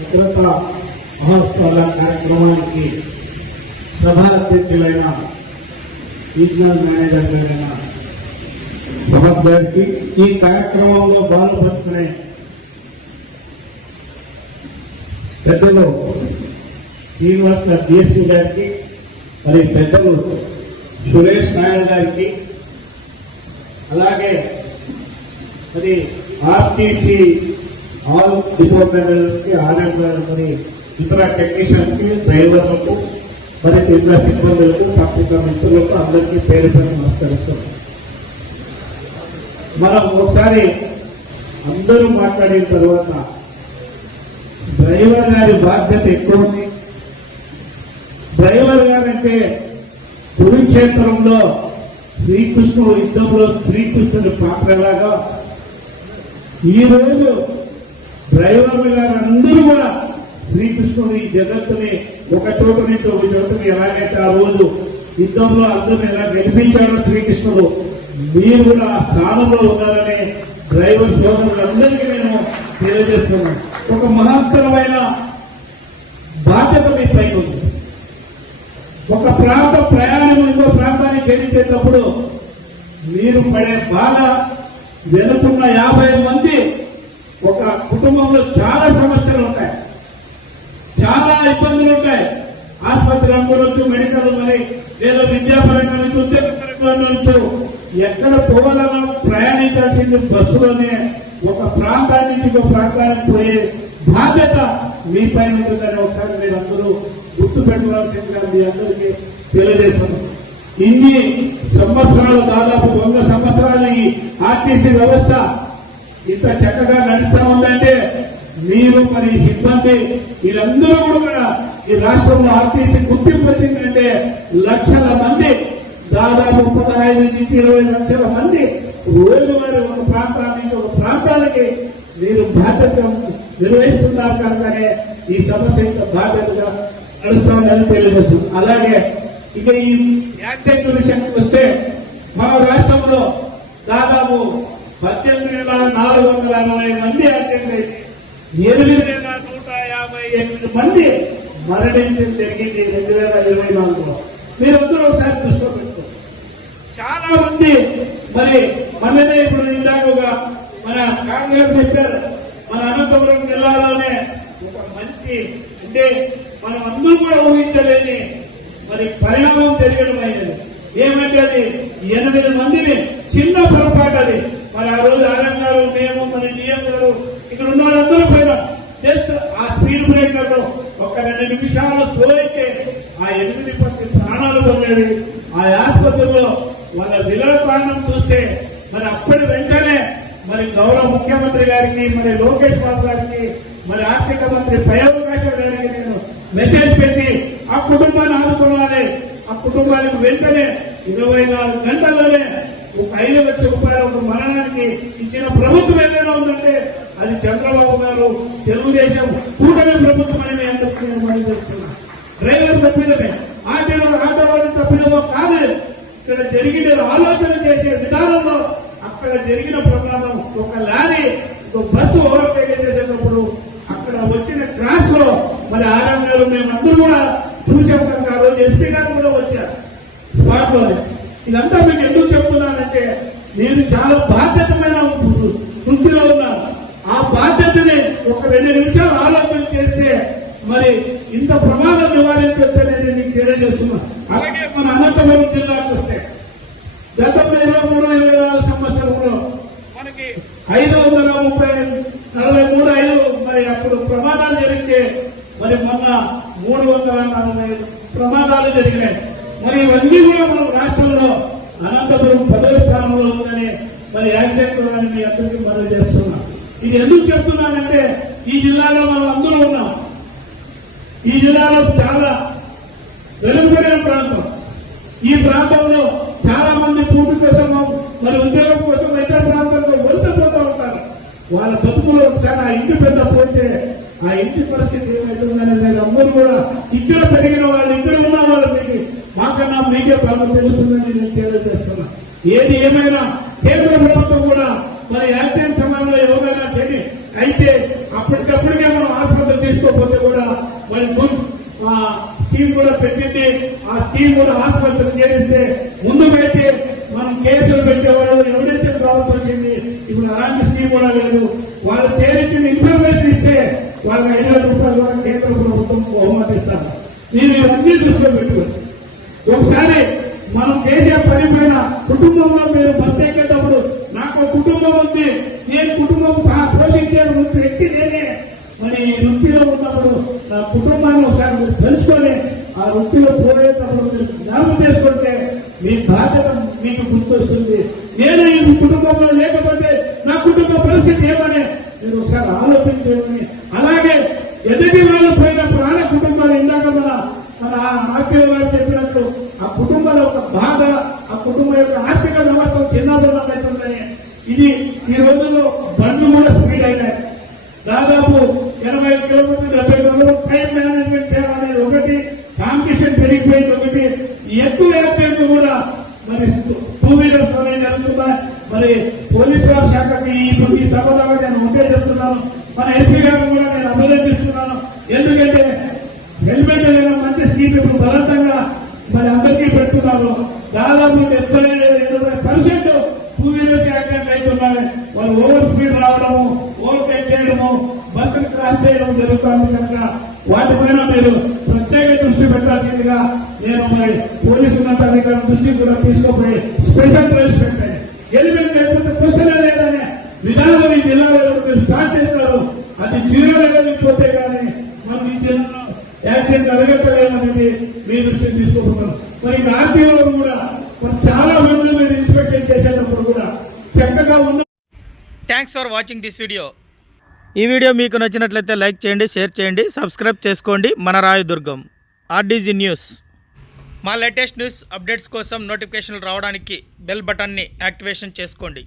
భద్రతా మహోత్సవాల కార్యక్రమానికి సభా అధ్యక్షులైన రీజనల్ మేనేజర్ గారైన సమర్థ్ గారికి ఈ కార్యక్రమంలో పాల్పంచుకునే పెద్దలు శ్రీనివాస్ గారు డిఎస్పీ గారికి మరి పెద్దలు సురేష్ నాయుడు గారికి అలాగే మరి ఆర్టీసీ ఆల్ డిపార్ట్మెంట్కి ఆర్ఎం మరి ఇతర టెక్నీషియన్స్కి డ్రైవర్లకు మరి ఇతర సిబ్బందులకు పత్రికా మిత్రులకు అందరికీ పేరు పేరు నమస్కరిస్తున్నాం మనం ఒకసారి అందరూ మాట్లాడిన తర్వాత డ్రైవర్ గారి బాధ్యత ఎక్కువ ఉంది. డ్రైవర్ గారంటే కురుక్షేత్రంలో శ్రీకృష్ణుడు యుద్ధంలో శ్రీకృష్ణుడి పాత్రలాగా ఈ రోజు డ్రైవర్లు గారు అందరూ కూడా శ్రీకృష్ణుని జగత్తుని ఒక చోట నుంచి ఒక చోటుని ఎలాగైతే ఆ రోజు యుద్ధంలో అందరిని ఎలా గెలిపించాడో శ్రీకృష్ణుడు మీరు కూడా ఆ స్థానంలో ఉన్నారని డ్రైవర్ సోదరులందరికీ నేను తెలియజేస్తున్నాను. ఒక మహత్తరమైన బాధ్యత మీ పైన ఉంది. ఒక ప్రాంత ప్రయాణం ఇంకో ప్రాంతాన్ని చేరించేటప్పుడు మీరు పడే బాధ వెనుకున్న యాభై మంది ఒక కుటుంబంలో చాలా సమస్యలు ఉంటాయి. చాలా ఇబ్బందులు ఉంటాయి. ఆసుపత్రి అనుకోవచ్చు మెడికల్ అని లేదా విద్యాపరంగా నుంచి ఉద్యోగపరంగా నుంచి ఎక్కడ పోవాలన్నా ప్రయాణించాల్సింది బస్సులోనే ఒక ప్రాంతాన్ని నుంచి ఇంకో ప్రాంతానికి పోయే బాధ్యత మీ పైన ఉంటుందని ఒకసారి మీరు అందరూ గుర్తు పెట్టుకోవాల్సిందిగా మీ అందరికీ తెలియజేస్తున్నాం. ఇన్ని సంవత్సరాలు దాదాపు వంద సంవత్సరాలు ఈ ఆర్టీసీ వ్యవస్థ ఇంత చక్కగా నడుస్తా ఉందంటే మీరు మరి ఈ సిబ్బంది వీళ్ళందరూ కూడా ఈ రాష్ట్రంలో ఆర్టీసీ గుర్తింపు వచ్చిందంటే లక్షల మంది దాదాపు పదహైదు నుంచి ఇరవై లక్షల మంది రోజువారి ఒక ప్రాంతాల నుంచి ఒక ప్రాంతానికి మీరు బాధ్యత నిర్వహిస్తున్నారు కనుకనే ఈ సమస్య ఇంత బాధ్యతగా నడుస్తోందని తెలియజేస్తుంది. అలాగే ఇక ఈ యాక్టెంట్ విషయానికి వస్తే మా రాష్ట్రంలో దాదాపు పద్దెనిమిది వేల నాలుగు వందల అరవై మంది యాక్టెంట్ అయితే ఎనిమిది వేల నూట యాభై ఎనిమిది మంది మరణించడం జరిగింది రెండు వేల ఇరవై నాలుగులో. మీరందరూ ఒకసారి దృష్టిలో పెట్టుకోండి. చాలా మంది మరి మననే ఇప్పుడు ఇందాకగా మన కాంగ్రెస్ చెప్పారు మన అనంతపురం జిల్లాలోనే ఒక మంచి అంటే మనం అందరూ కూడా ఊహించలేని మరి పరిణామం జరగడం అయినది. ఏమంటే అది ఎనిమిది మందిని చిన్న పొరపాటు అది. మరి ఆ రోజు ఆర్ఎం గారు మేము మన డిఎం గారు ఇక్కడ ఉన్న వాళ్ళందరూ పోయినా జస్ట్ ఆ స్పీడ్ బ్రేకర్లో ఒక రెండు నిమిషాలు స్లో అయితే ఆ ఎనిమిది మంది ప్రాణాలు పొందేది ఆ ఆసుపత్రిలో వాళ్ళ విలువ ప్రాణం చూస్తే మరి అప్పటి వెంటనే మరి గౌరవ ముఖ్యమంత్రి గారికి మరి లోకేష్ బాబు గారికి మరి ఆర్థిక మంత్రి ప్రయోగరాజు గారికి నేను మెసేజ్ పెట్టి ఆ కుటుంబాన్ని ఆదుకోవాలి. ఆ కుటుంబానికి వెంటనే ఇరవై నాలుగు గంటల్లోనే ఒక ఐదు లక్షల రూపాయల ఒక మరణానికి ఇచ్చిన ప్రభుత్వం ఏదైనా ఉందంటే అది చంద్రబాబు గారు తెలుగుదేశం కూటమి ప్రభుత్వం అని మేము అందరికీ చెప్తున్నా డ్రైవర్ తప్పిదమే. ఆటో ఆటో వాళ్ళు తప్పిదమో కాదు. ఇక్కడ జరిగిన ఆలోచన చేసే విధానంలో అక్కడ జరిగిన ప్రమాదం ఒక లారీ ఒక బస్సు ఓవర్టేక్ చేసేటప్పుడు అక్కడ వచ్చిన క్రాస్లో మరి ఆర్ఎం మేమందరూ కూడా చూసాం కనుక ఆ రోజు ఎస్పీ గారు కూడా వచ్చారు. స్పాట్లో ఇదంతా మీకు ఎందుకు చెప్తున్నానంటే నేను చాలా బాధ్యతమైన వృత్తిలో ఉన్నాను. ఆ బాధ్యతని ఒక రెండు నిమిషాలు ఆలోచన చేస్తే మరి ఇంత ప్రమాదం నివారించవచ్చు అనేది మీకు తెలియజేస్తున్నా. అలాగే మన అనంతపురం జిల్లాకు వస్తే గతంలో ఇరవై మూడు ఇరవై నాలుగు సంవత్సరంలో మనకి ఐదు వందల ముప్పై నలభై మూడు ఐదు మరి అప్పుడు ప్రమాదాలు జరిగితే మరి మొన్న మూడు వందల నలభై ప్రమాదాలు జరిగినాయి. మరి ఇవన్నీ కూడా మనం రాష్ట్రంలో అనంతపురం పదవి స్థానంలో ఉందని మరి యాక్సిడెంట్లు అని మీ అందరికీ మనం చేస్తున్నాం. ఇది ఎందుకు చెప్తున్నానంటే ఈ జిల్లాలో మనం అందరూ ఉన్నాం. ఈ జిల్లాలో చాలా వెలుగుపడిన ప్రాంతం. ఈ ప్రాంతంలో చాలా మంది పూర్తి కోసం మరి ఉద్యోగం కోసం ఇతర ప్రాంతాల్లో వలసపోతూ ఉంటారు. వాళ్ళ బతుకులో ఒకసారి ఆ ఇంటి పెద్ద పోతే ఆ ఇంటి పరిస్థితి ఏమైతుందనే అందరూ కూడా ఇక్కడ పెరిగిన వాళ్ళు ఇక్కడ ఉన్న వాళ్ళు నాకన్నా మీకే ప్రాబ్లం తెలుస్తుందని నేను తెలియజేస్తున్నా. ఏది ఏమైనా కేంద్ర ప్రభుత్వం కూడా మన యాక్సిడెంట్ సమయంలో ఎవరైనా చని అయితే అప్పటికప్పుడుగా మనం ఆసుపత్రి తీసుకోకపోతే కూడా మరి స్కీమ్ కూడా పెట్టింది. ఆ స్కీమ్ కూడా ఆసుపత్రి చేరిస్తే ముందుకైతే మనం కేసులు పెట్టేవాళ్ళు ఎవరైతే ప్రాబ్లం వచ్చింది. ఇప్పుడు అలాంటి స్కీమ్ కూడా లేదు. వాళ్ళు చేరించిన ఇన్ఫర్మేషన్ ఇస్తే వాళ్ళకి ఐదు రూపాయలు కూడా కేంద్ర ప్రభుత్వం బహుమతిస్తారు నేను అన్ని దృష్టిలో పెట్టుకోండి. ఒకసారి మనం చేసే పని పైన కుటుంబంలో మీరు బస్సు ఎక్కేటప్పుడు నాకు కుటుంబం ఉంది. నేను కుటుంబం పోషించే వృత్తి వ్యక్తి నేనే. మరి వృత్తిలో ఉన్నప్పుడు నా కుటుంబాన్ని ఒకసారి మీరు తెలుసుకొని ఆ వృత్తిలో పోయేటప్పుడు మీరు జ్ఞాపకం చేసుకుంటే మీ బాధ్యత మీకు గుర్తొస్తుంది. నేను ఈ కుటుంబంలో లేకపోతే నా కుటుంబ పరిస్థితి ఏమని మీరు ఒకసారి ఆలోచించమని అలాగే ఎదుటి వాళ్ళు పోయినప్పుడు ఆడ కుటుంబాలు ఇందాక మన మన ఆర్టీఓ గారు చెప్పినట్టు ఆ కుటుంబాల యొక్క బాధ ఆ కుటుంబం యొక్క ఆర్థిక వ్యవస్థ చిన్నదవుతున్నాయి ఇది ఈ రోజుల్లో బండ్లు కూడా స్పీడ్ అయినాయి. దాదాపు ఎనభై కిలోమీటర్లు డెబ్బై కిలోమీటర్లు టైం మేనేజ్మెంట్ చేయాలనేది ఒకటి కాంపిటీషన్ పెరిగిపోయింది ఒకటి. ఎక్కువ యాక్సిడెంట్లు కూడా మరి టూ వీలర్స్లోనే జరుగుతున్నాయి. మరి పోలీసు వారి శాఖకి ఇప్పుడు ఈ సభ ద్వారా నేను ఒకటే చెప్తున్నాను. మన ఎస్పీ గారు కూడా నేను అభినందిస్తున్నాను. ఎందుకంటే హెల్మెట్ అనేది స్కీమ్ ఇప్పుడు బలవంతంగా మరి అందరికీ పెడుతున్నారు దాదాపు డెబ్బై ఎనభై పర్సెంట్ టూ వీలర్స్ యాక్సిడెంట్ అవుతున్నాయి. వాళ్ళు ఓవర్ స్పీడ్ రావడము ఓవర్ టేక్ చేయడము బస్సులు క్రాస్ చేయడం జరుగుతుంది కనుక వాటిపైన మీరు ప్రత్యేక దృష్టి పెట్టాల్సిందిగా నేను మరి పోలీసు ఉన్నతాధికారుల దృష్టి కూడా తీసుకుపోయి స్పెషల్ డ్రైవ్స్ పెట్టండి ఎలిమెంట్ లేకపోతే క్వశ్చన్ లేదనే విధానం ఈ జిల్లాలో మీరు స్టార్ట్ చేస్తారు అది జీరో లెవెల్ పోతే కానీ మనం ఈ జిల్లాలో యాక్సిడెంట్ అరగట్టలేమనేది మీ దృష్టికి తీసుకుంటున్నాను మరి ఆర్టీఓ కూడా మరి చాలా మంది మీరు ఇన్స్పెక్షన్ చేసేటప్పుడు కూడా చక్కగా ఉన్న thanks for watching this video ఈ వీడియో మీకు నచ్చినట్లయితే లైక్ చేయండి షేర్ చేయండి సబ్స్క్రైబ్ చేసుకోండి. మన Rayadurgam R D G news. మా లేటెస్ట్ న్యూస్ అప్డేట్స్ కోసం నోటిఫికేషన్లు రావడానికి బెల్ బటన్ని యాక్టివేషన్ చేసుకోండి.